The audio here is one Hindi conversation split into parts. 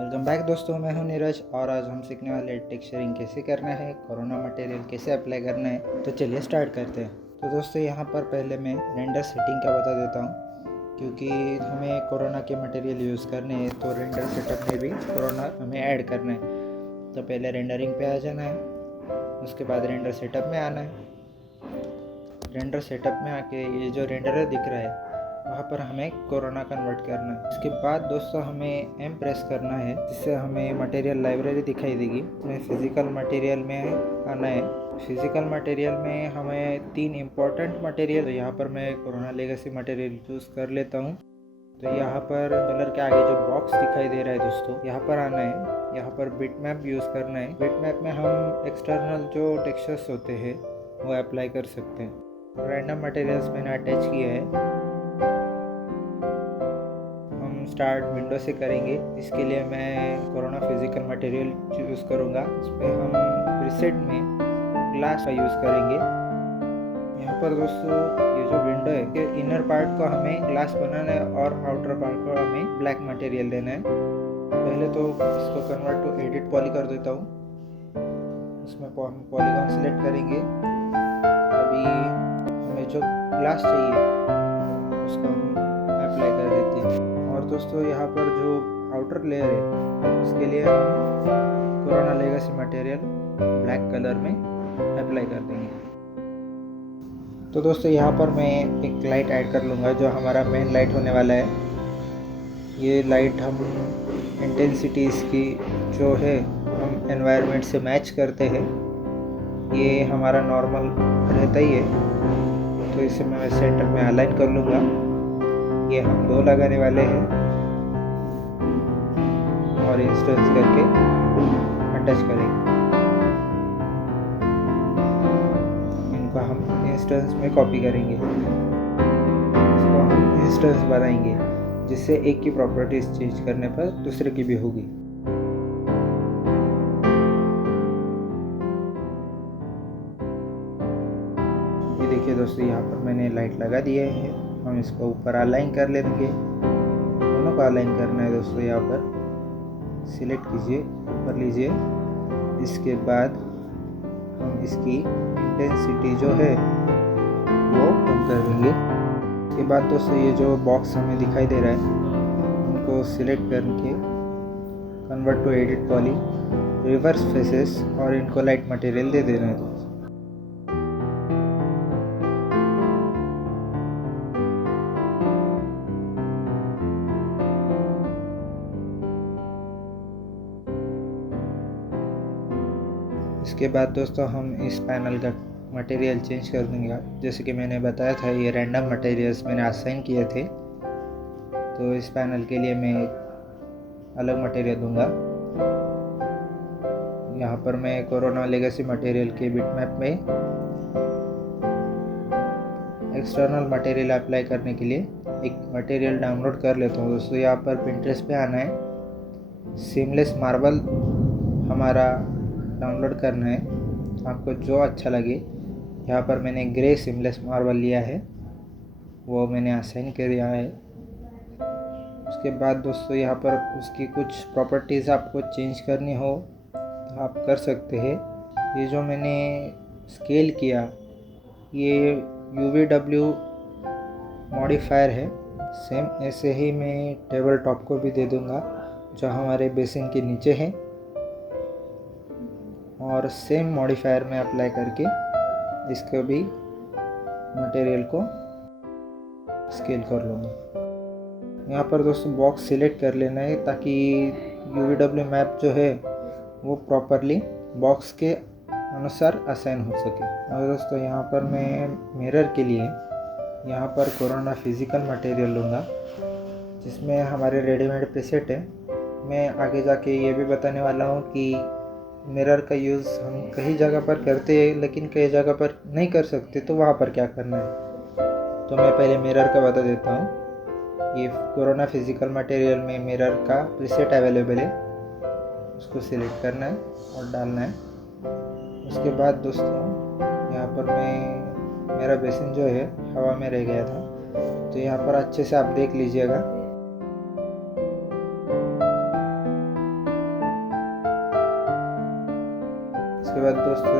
वेलकम बैक दोस्तों, मैं हूं नीरज और आज हम सीखने वाले टेक्सचरिंग कैसे करना है, कोरोना मटेरियल कैसे अप्लाई करना है। तो चलिए स्टार्ट करते हैं। तो दोस्तों यहाँ पर पहले मैं रेंडर सेटिंग का बता देता हूँ, क्योंकि हमें कोरोना के मटेरियल यूज़ करने हैं तो रेंडर सेटअप में भी कोरोना हमें ऐड करना है। तो पहले रेंडरिंग पे आ जाना है, उसके बाद रेंडर सेटअप में आना है। रेंडर सेटअप में आके ये जो रेंडर दिख रहा है वहाँ पर हमें कोरोना कन्वर्ट करना है। उसके बाद दोस्तों हमें एम प्रेस करना है, जिससे हमें मटेरियल लाइब्रेरी दिखाई देगी। उसमें फिजिकल मटेरियल में आना है। फिजिकल मटेरियल में हमें 3 इम्पोर्टेंट मटेरियल, तो यहाँ पर मैं कोरोना लेगेसी मटेरियल चूज़ कर लेता हूँ। तो यहाँ पर कलर के आगे जो बॉक्स दिखाई दे रहा है दोस्तों, यहाँ पर आना है। यहाँ पर बिटमैप यूज़ करना है। बिटमैप में हम एक्सटर्नल जो टेक्सचर्स होते हैं वो अप्लाई कर सकते हैं। रैंडम मटेरियल्स मैंने अटैच किया है। स्टार्ट विंडो से करेंगे। इसके लिए मैं कोरोना फिजिकल मटेरियल यूज़ करूँगा। इस पर हम प्रीसेट में ग्लास का यूज़ करेंगे। यहाँ पर दोस्तों ये जो विंडो है, ये इनर पार्ट को हमें ग्लास बनाना है और आउटर पार्ट को हमें ब्लैक मटेरियल देना है। पहले तो इसको कन्वर्ट टू एडिट पॉली कर देता हूँ। उसमें हम पॉलीगॉन सिलेक्ट करेंगे। अभी हमें जो ग्लास चाहिए उसको हम अप्लाई कर देते हैं। और दोस्तों यहाँ पर जो आउटर लेयर है उसके लिए हम corona legacy material black colour में अप्लाई कर देंगे। तो दोस्तों यहाँ पर मैं एक लाइट ऐड कर लूँगा, जो हमारा मेन लाइट होने वाला है। ये लाइट हम इंटेंसिटी इसकी जो है हम एनवायरनमेंट से मैच करते हैं। ये हमारा नॉर्मल रहता ही है, तो इसे मैं सेंटर में अलाइन कर लूँगा। ये हम 2 लगाने वाले हैं और इंस्टेंस करके अटैच करेंगे। इनको हम इंस्टेंस में कॉपी करेंगे। इसको हम इंस्टेंस बनाएंगे, जिससे एक की प्रॉपर्टीज चेंज करने पर दूसरे की भी होगी। ये देखिए दोस्तों, यहाँ पर मैंने लाइट लगा दिया है। हम इसको ऊपर अलाइन कर लेंगे। दोनों को अलाइन करना है दोस्तों। यहाँ पर सिलेक्ट कीजिए, ऊपर लीजिए। इसके बाद हम इसकी इंटेंसिटी जो है वो कम कर देंगे। इसके बाद दोस्तों ये जो बॉक्स हमें दिखाई दे रहा है, उनको सिलेक्ट करके convert to edit poly, reverse faces, और इनको लाइट मटेरियल दे देना है दोस्तों। इसके बाद दोस्तों हम इस पैनल का मटेरियल चेंज कर देंगे। जैसे कि मैंने बताया था, ये रैंडम मटेरियल्स मैंने असाइन किए थे, तो इस पैनल के लिए मैं एक अलग मटेरियल दूंगा। यहाँ पर मैं कोरोना लेगेसी मटेरियल के बिटमैप में एक्सटर्नल मटेरियल अप्लाई करने के लिए एक मटेरियल डाउनलोड कर लेता हूँ दोस्तों। यहाँ पर पिंटरेस्ट पे आना है। सीमलेस मार्बल हमारा डाउनलोड करना है, आपको जो अच्छा लगे। यहाँ पर मैंने ग्रे सीमलेस मार्बल लिया है, वो मैंने असाइन कर दिया है। उसके बाद दोस्तों यहाँ पर उसकी कुछ प्रॉपर्टीज़ आपको चेंज करनी हो तो आप कर सकते हैं। ये जो मैंने स्केल किया, ये UVW मॉडिफायर है। सेम ऐसे ही मैं टेबल टॉप को भी दे दूँगा, जो हमारे बेसिन के नीचे है, और सेम मॉडिफायर में अप्लाई करके इसको भी मटेरियल को स्केल कर लूँगा। यहाँ पर दोस्तों बॉक्स सिलेक्ट कर लेना है, ताकि UVW मैप जो है वो प्रॉपरली बॉक्स के अनुसार असाइन हो सके। और दोस्तों यहाँ पर मैं मिरर के लिए यहाँ पर कोरोना फिजिकल मटेरियल लूँगा, जिसमें हमारे रेडीमेड प्रीसेट है। मैं आगे जाके ये भी बताने वाला हूँ कि मिरर का यूज़ हम कई जगह पर करते हैं, लेकिन कई जगह पर नहीं कर सकते, तो वहाँ पर क्या करना है। तो मैं पहले मिरर का बता देता हूँ। ये कोरोना फिजिकल मटेरियल में मिरर का प्रीसेट अवेलेबल है, उसको सिलेक्ट करना है और डालना है। उसके बाद दोस्तों यहाँ पर मेरा बेसिन जो है हवा में रह गया था, तो यहाँ पर अच्छे से आप देख लीजिएगा। उसके बाद दोस्तों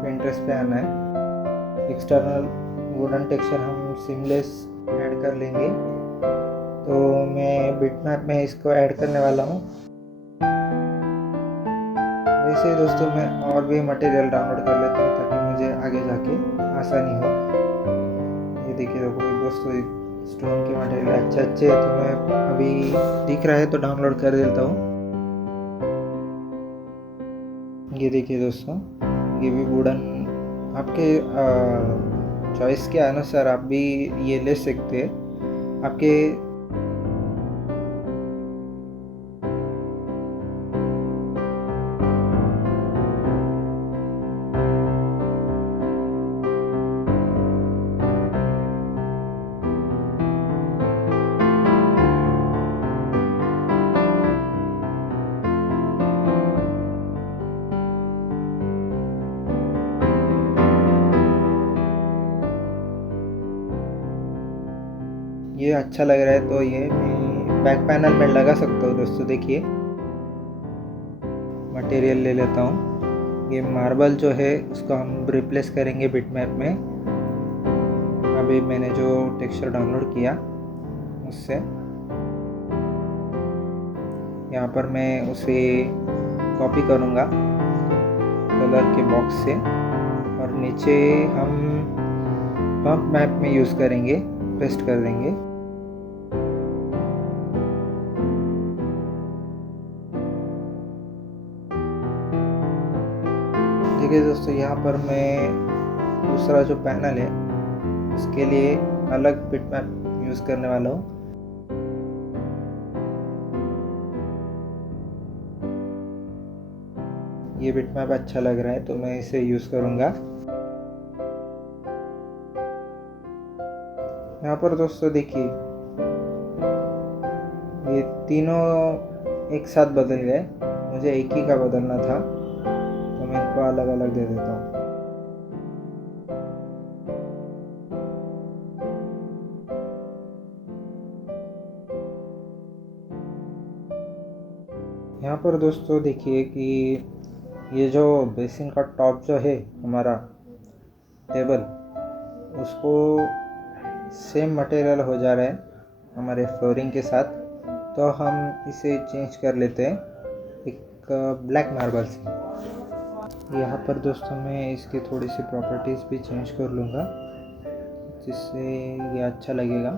Pinterest पे आना है। एक्सटर्नल वुडन टेक्सचर हम सीमलेस ऐड कर लेंगे। तो मैं बिटमैप में इसको ऐड करने वाला हूँ। वैसे ही दोस्तों मैं और भी मटेरियल डाउनलोड कर लेता हूँ ताकि मुझे आगे जाके आसानी हो। ये देखिए दोस्तों स्टोन के मटेरियल अच्छे तो मैं अभी दिख रहा है तो डाउनलोड कर देता हूँ। ये देखिए दोस्तों, ये भी वुडन आपके चॉइस के अनुसार आप भी ये ले सकते हैं। आपके ये अच्छा लग रहा है तो ये मैं बैक पैनल में लगा सकता हूँ। दोस्तों देखिए मटेरियल ले लेता हूँ। ये मार्बल जो है उसको हम रिप्लेस करेंगे बिटमैप में। अभी मैंने जो टेक्सचर डाउनलोड किया उससे यहाँ पर मैं उसे कॉपी करूँगा कलर के बॉक्स से और नीचे हम बम्प मैप में यूज़ करेंगे, पेस्ट कर देंगे। देखिए दोस्तों, यहाँ पर मैं दूसरा जो पैनल है उसके लिए अलग बिटमैप यूज़ करने वाला हूँ। ये बिटमैप अच्छा लग रहा है तो मैं इसे यूज़ करूँगा। यहाँ पर दोस्तों देखिए ये तीनों एक साथ बदल गए। मुझे एक ही का बदलना था तो मैं इनको अलग अलग दे देता हूँ। यहाँ पर दोस्तों देखिए कि ये जो बेसिन का टॉप जो है हमारा टेबल, उसको सेम मटेरियल हो जा रहा है हमारे फ्लोरिंग के साथ। तो हम इसे चेंज कर लेते हैं एक ब्लैक मार्बल से। यहाँ पर दोस्तों मैं इसकी थोड़ी सी प्रॉपर्टीज़ भी चेंज कर लूँगा जिससे ये अच्छा लगेगा।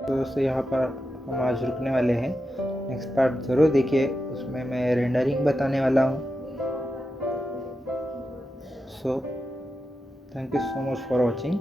तो दोस्तों यहाँ पर हम आज रुकने वाले हैं। नेक्स्ट पार्ट ज़रूर देखिए, उसमें मैं रेंडरिंग बताने वाला हूँ। So thank you so much for watching.